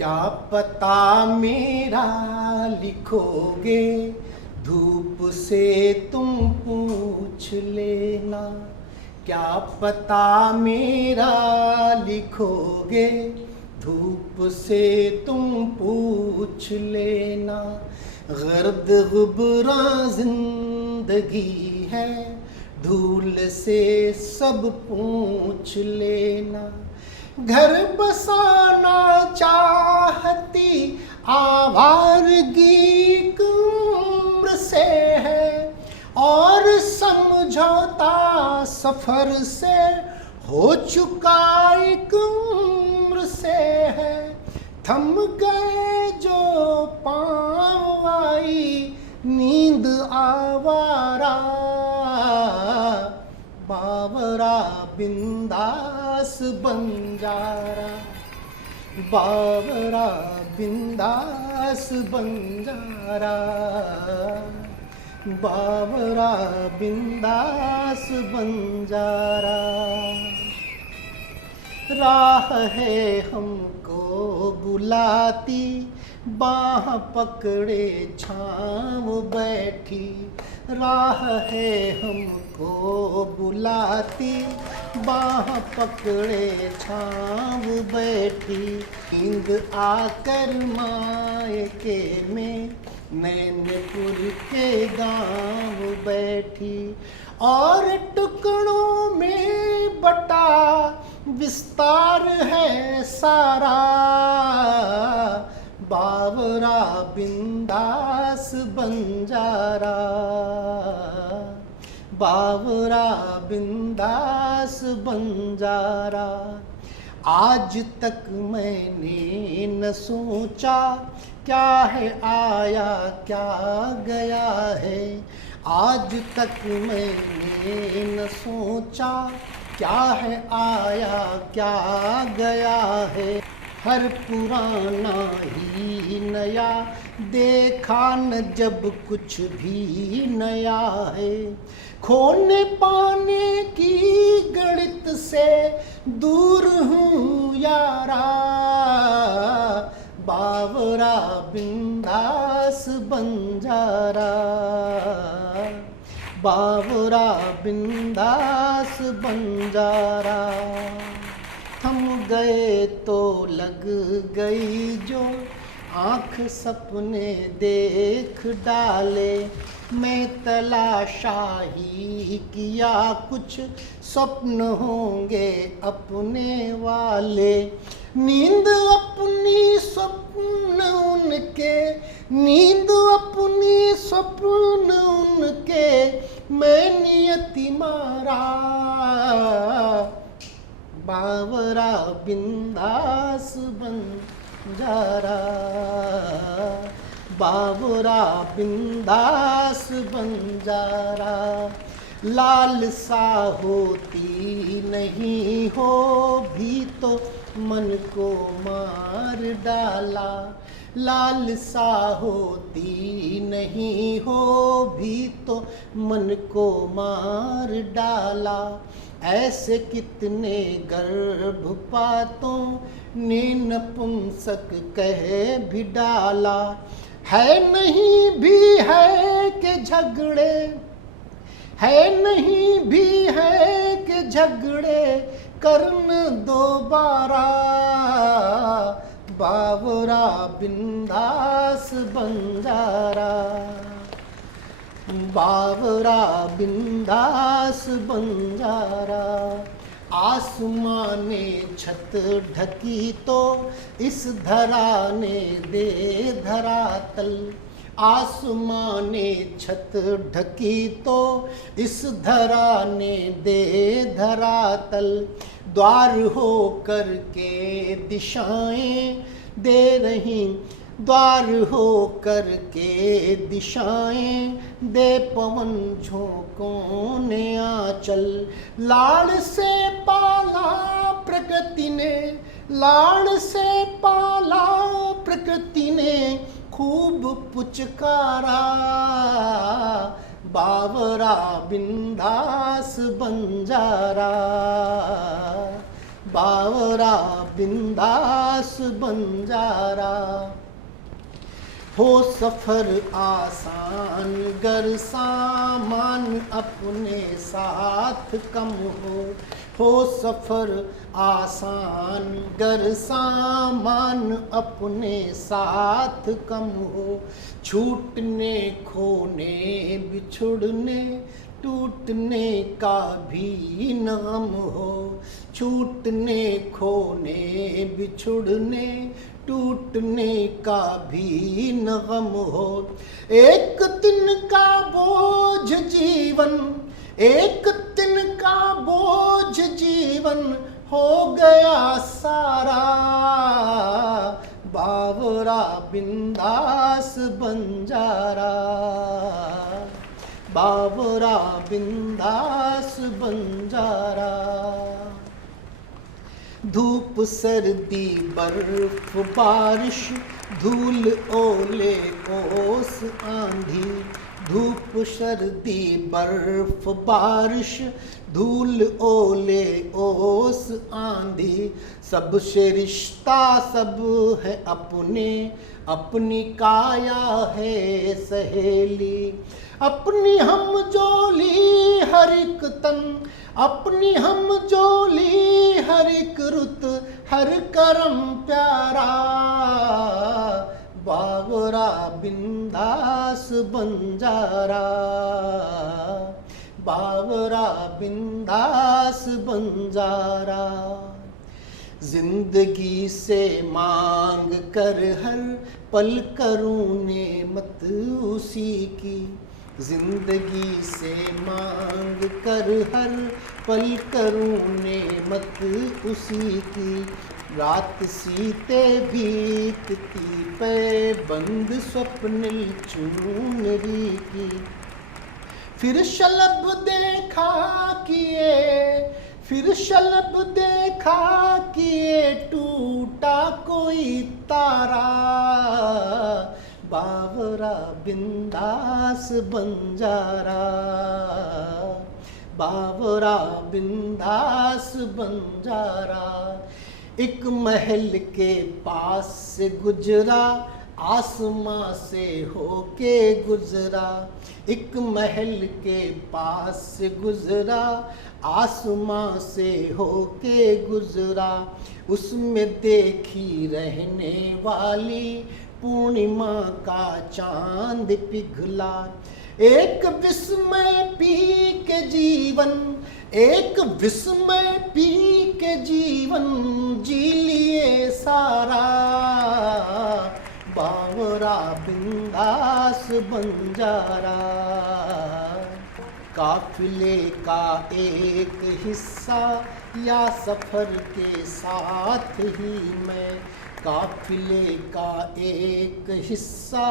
क्या पता मेरा लिखोगे, धूप से तुम पूछ लेना। क्या पता मेरा लिखोगे, धूप से तुम पूछ लेना। गर्द गुबरां जिंदगी है, धूल से सब पूछ लेना। घर बसाना चाहती आवारगी उम्र से है, और समझौता सफर से हो चुका एक उम्र से है। थम गए जो पाँव आई नींद आवारा, बावरा बिंदास बंजारा, बावरा बिंदास बंजारा, बावरा बिंदास बंजारा। राह है हमको बुलाती, बाह पकड़े छाँव बैठी। राह है हमको बुलाती, बाह पकड़े छाँव बैठी। नींद आकर मायके में नैनपुर के गाँव बैठी, और टुकड़ों में बटा विस्तार है सारा, बावरा बिंदास बंजारा, बावरा बिंदास बंजारा। आज तक मैंने न सोचा क्या है आया क्या गया है। आज तक मैंने न सोचा क्या है आया क्या गया है। हर पुराना ही नया देखा न जब कुछ भी नया है। खोने पाने की गणित से दूर हूँ यारा, बावरा बिंदास बंजारा, बावरा बिंदास बंजारा। थम गए तो लग गई जो आँख सपने देख डाले। मैं तलाशा ही किया कुछ स्वप्न होंगे अपने वाले। नींद अपनी स्वप्न उनके, नींद अपनी स्वप्न उनके, मैं नियति मारा, बावरा बिंदास बंजारा, बावरा बिंदास बंजारा। लालसा होती नहीं हो भी तो मन को मार डाला। लालसा होती नहीं हो भी तो मन को मार डाला। ऐसे कितने गर्भपातों ने नपुंसक कह भी डाला। है नहीं भी है कि झगड़े, है नहीं भी है कि झगड़े कर्म दोबारा, बावरा बिंदास बंजारा, बावरा बिंदास बंजारा। आसमां ने छत ढकी तो इस धरा ने दे धरातल। आसमां ने छत ढकी तो इस धरा ने दे धरातल। द्वार हो कर के दिशाएं दे रही, द्वार हो कर के दिशाएं दे पवन झोंकों ने आंचल। लाड़ से पाला प्रकृति ने, लाड़ से पाला प्रकृति ने खूब पुचकारा, बावरा बिंदास बंजारा, बावरा बिंदास बंजारा। हो सफर आसान गर सामान अपने साथ कम हो सफर आसान गर सामान अपने साथ कम हो। छूटने खोने बिछुड़ने टूटने का भी न गम हो। छूटने खोने बिछुड़ने टूटने का भी न गम हो। एक दिन का बोझ जीवन, एक दिन का बोझ जीवन हो गया सारा। बावरा बिंदास बंजारा, बावरा बिंदास बंजारा। धूप सर्दी बर्फ बारिश धूल ओले ओस आंधी। धूप सर्दी बर्फ बारिश धूल ओले ओस आंधी। सबसे रिश्ता सब है अपने, अपनी काया है सहेली। अपनी हम जोली हर एक तन, अपनी हम जोली हर एक रुत हर करम प्यारा। बावरा बिंदास बंजारा, बावरा बिंदास बंजारा। जिंदगी से मांग कर हर पल करूं नेमत उसी की। जिंदगी से मांग कर हर पल करूं नेमत उसी की। रात सीते बीतती पे बंद स्वप्निल चुनरी की। फिर शलब देखा किए, फिर शलब देखा किए टूटा कोई तारा। बावरा बिंदास बंजारा, बावरा बिंदास बंजारा। एक महल के पास से गुजरा आसमां से होके गुजरा। एक महल के पास से गुजरा आसमां से होके गुजरा। उसमें देखी रहने वाली पूर्णिमा का चांद पिघला। एक विस्मय पी के जीवन, एक विस्मय पी के जीवन जी लिए सारा। बावरा बिंदास बंजारा। काफिले का एक हिस्सा या सफर के साथ ही मैं। काफिले का एक हिस्सा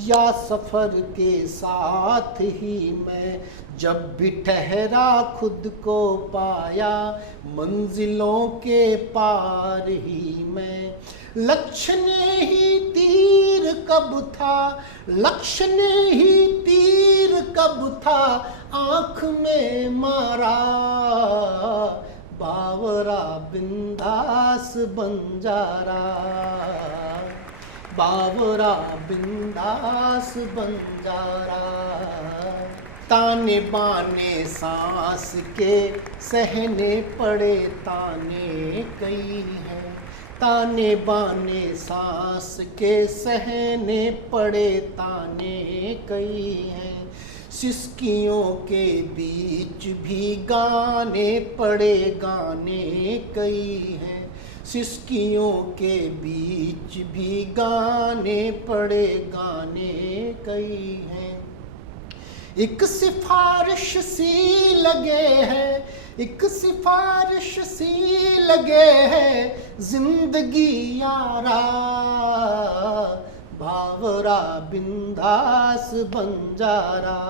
या सफर के साथ ही मैं। जब भी ठहरा खुद को पाया मंजिलों के पार ही मैं। लक्ष्य ने ही तीर कब था, लक्ष्य ने ही तीर कब था आँख में मारा। बावरा बिंदास बंजारा, बावरा बिंदास बंजारा। ताने बाने सांस के सहने पड़े ताने कई हैं। ताने बाने सांस के सहने पड़े ताने कई हैं। सिसकियों के बीच भी गाने पड़े गाने कई हैं। सिसकियों के बीच भी गाने पड़े गाने कई हैं। एक सिफारिश सी लगे है, एक सिफारिश सी लगे है जिंदगी यारा। बावरा बिंदास बंजारा,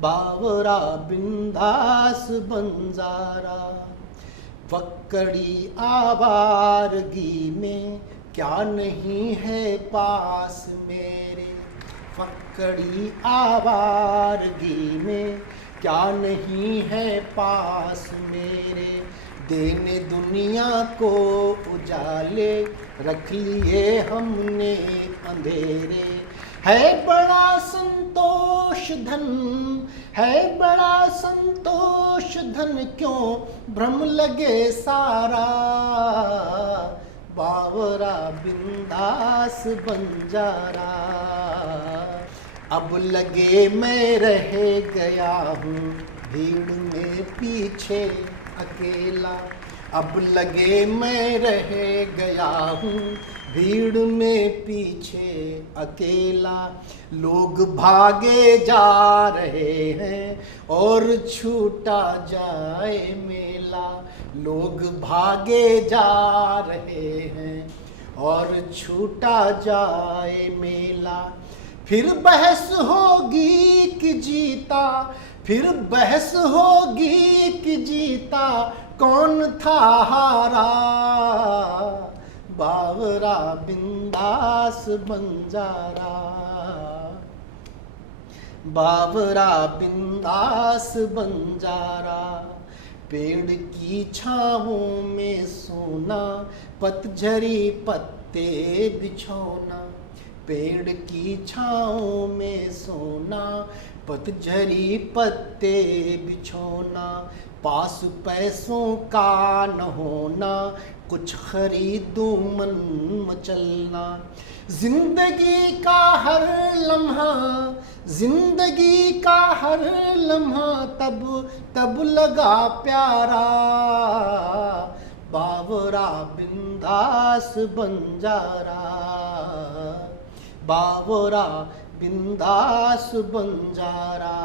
बावरा बिंदास बंजारा। फक्कड़ी आवारगी में क्या नहीं है पास मेरे। फक्कड़ी आवारगी में क्या नहीं है पास मेरे। देने दुनिया को उजाले, रख लिए हमने अंधेरे। है बड़ा संतोष धन, है बड़ा संतोष धन, क्यों भ्रम लगे सारा। बावरा बिंदास बंजारा, अब लगे मैं रह गया हूँ भीड़ में पीछे अकेला। अब लगे मैं रह गया हूँ भीड़ में पीछे अकेला। लोग भागे जा रहे हैं और छूटा जाए मेला। लोग भागे जा रहे हैं और छूटा जाए मेला। फिर बहस होगी कि जीता, फिर बहस होगी कि जीता कौन था हारा। बावरा बिंदास बंजारा, बावरा बिंदास बंजारा। पेड़ की छाँवों में सोना, पतझरी पत्ते बिछोना। पेड़ की छाँवों में सोना, पतझरी पत्ते बिछोना। पास पैसों का न होना, कुछ खरीदूं मन मचलना। जिंदगी का हर लम्हा, जिंदगी का हर लम्हा तब तब लगा प्यारा। बावरा बिंदास बंजारा, बावरा बिंदास बंजारा।